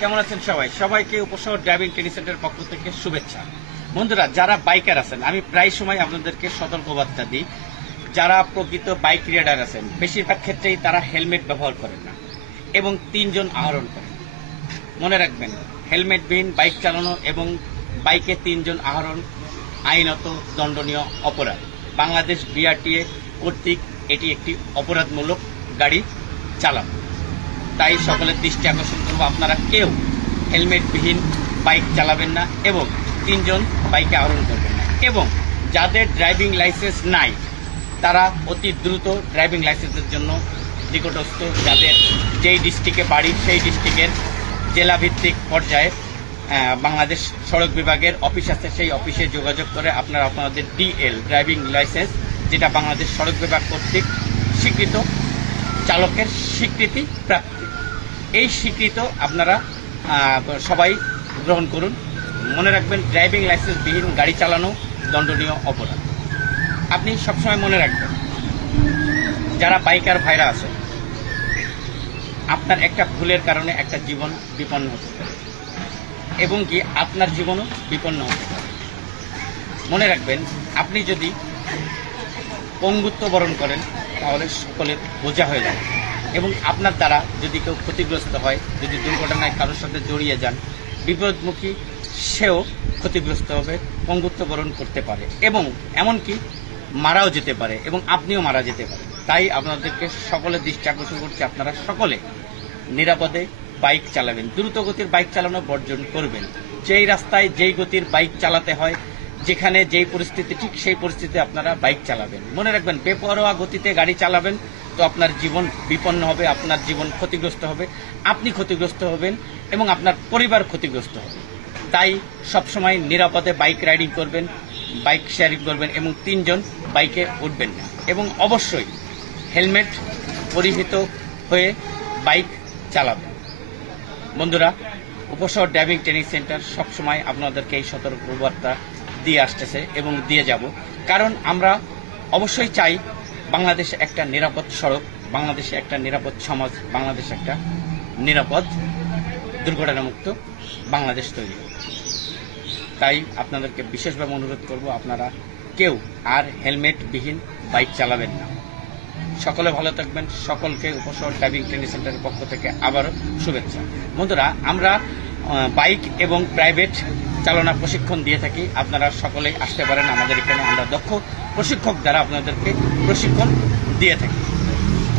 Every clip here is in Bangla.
কেমন আছেন সবাই? সবাইকে উপশহর ড্রাইভিং ট্রেনিং সেন্টারের পক্ষ থেকে শুভেচ্ছা। বন্ধুরা, যারা বাইকার আছেন, আমি প্রায় সময় আপনাদেরকে সতর্কবার্তা দিই। যারা প্রকৃত বাইক রাইডার আছেন, বেশিরভাগ ক্ষেত্রেই তারা হেলমেট ব্যবহার করেন না এবং 3 জন আহরণ করেন। মনে রাখবেন, হেলমেটবিহীন বাইক চালানো এবং বাইকে 3 জন আহরণ আইনত দণ্ডনীয় অপরাধ। বাংলাদেশ বিআরটিএ কর্তৃক এটি একটি অপরাধমূলক গাড়ি চালানো। তাই সকলের দৃষ্টি আকর্ষণ করবো, আপনারা কেউ হেলমেটবিহীন বাইক চালাবেন না এবং 3 জন বাইকে আরোহণ করবেন না। এবং যাদের ড্রাইভিং লাইসেন্স নাই তারা অতি দ্রুত ড্রাইভিং লাইসেন্সের জন্য নিকটস্থ যাদের যেই ডিস্ট্রিক্টে বাড়ি সেই ডিস্ট্রিক্টের জেলাভিত্তিক পর্যায়ে বাংলাদেশ সড়ক বিভাগের অফিস আছে, সেই অফিসে যোগাযোগ করে আপনারা আপনাদের ডিএল ড্রাইভিং লাইসেন্স, যেটা বাংলাদেশ সড়ক বিভাগ কর্তৃক স্বীকৃত চালকের স্বীকৃতি প্রাপ্তি, এই স্বীকৃত আপনারা সবাই গ্রহণ করুন। মনে রাখবেন, ড্রাইভিং লাইসেন্সবিহীন গাড়ি চালানো দণ্ডনীয় অপরাধ। আপনি সবসময় মনে রাখবেন, যারা বাইকার ভাইরা আছে, আপনার একটা ভুলের কারণে একটা জীবন বিপন্ন হতে পারে এবং কি আপনার জীবনও বিপন্ন হতে পারে। মনে রাখবেন, আপনি যদি পঙ্গুত্ব বরণ করেন তাহলে সকলের বোঝা হয়ে যাবে এবং আপনার দ্বারা যদি কেউ ক্ষতিগ্রস্ত হয়, যদি দুর্ঘটনায় কারোর সাথে জড়িয়ে যান, বিপদমুখী সেও ক্ষতিগ্রস্ত হবে, পঙ্গুত্ব বরণ করতে পারে এবং এমনকি মারাও যেতে পারে এবং আপনিও মারা যেতে পারেন। তাই আপনাদেরকে সকলের দৃষ্টি আকর্ষণ করছি, আপনারা সকলে নিরাপদে বাইক চালাবেন, দ্রুত গতির বাইক চালানো বর্জন করবেন। যেই রাস্তায় যেই গতির বাইক চালাতে হয়, যেখানে যেই পরিস্থিতি, ঠিক সেই পরিস্থিতিতে আপনারা বাইক চালাবেন। মনে রাখবেন, বেপরোয়া গতিতে গাড়ি চালাবেন তো আপনার জীবন বিপন্ন হবে, আপনার জীবন ক্ষতিগ্রস্ত হবে, আপনি ক্ষতিগ্রস্ত হবেন এবং আপনার পরিবার ক্ষতিগ্রস্ত হবে। তাই সবসময় নিরাপদে বাইক রাইডিং করবেন, বাইক শেয়ারিং করবেন এবং 3 জন বাইকে উঠবেন না এবং অবশ্যই হেলমেট পরিহিত হয়ে বাইক চালাবেন। বন্ধুরা, উপশহর ড্রাইভিং ট্রেনিং সেন্টার সবসময় আপনাদেরকে এই সতর্কবার্তা দিয়ে আসতেছে এবং দিয়ে যাব, কারণ আমরা অবশ্যই চাই বাংলাদেশে একটা নিরাপদ সড়ক, বাংলাদেশে একটা নিরাপদ সমাজ, বাংলাদেশে একটা নিরাপদ দুর্ঘটনামুক্ত বাংলাদেশ তৈরি হোক। তাই আপনাদেরকে বিশেষভাবে অনুরোধ করব, আপনারা কেউ আর হেলমেটবিহীন বাইক চালাবেন না। সকলে ভালো থাকবেন। সকলকে উপশহর ড্রাইভিং ট্রেনিং সেন্টারের পক্ষ থেকে আবারও শুভেচ্ছা। বন্ধুরা, আমরা বাইক এবং প্রাইভেট চালনা প্রশিক্ষণ দিয়ে থাকি, আপনারা সকলেই আসতে পারেন আমাদের এখানে। আমরা দক্ষ প্রশিক্ষক দ্বারা আপনাদেরকে প্রশিক্ষণ দিয়ে থাকি।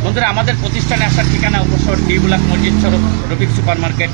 বন্ধুরা, আমাদের প্রতিষ্ঠানে আসার ঠিকানা উপশহর ডি ব্লক মসজিদ সড়ক, রফিক সুপার মার্কেট।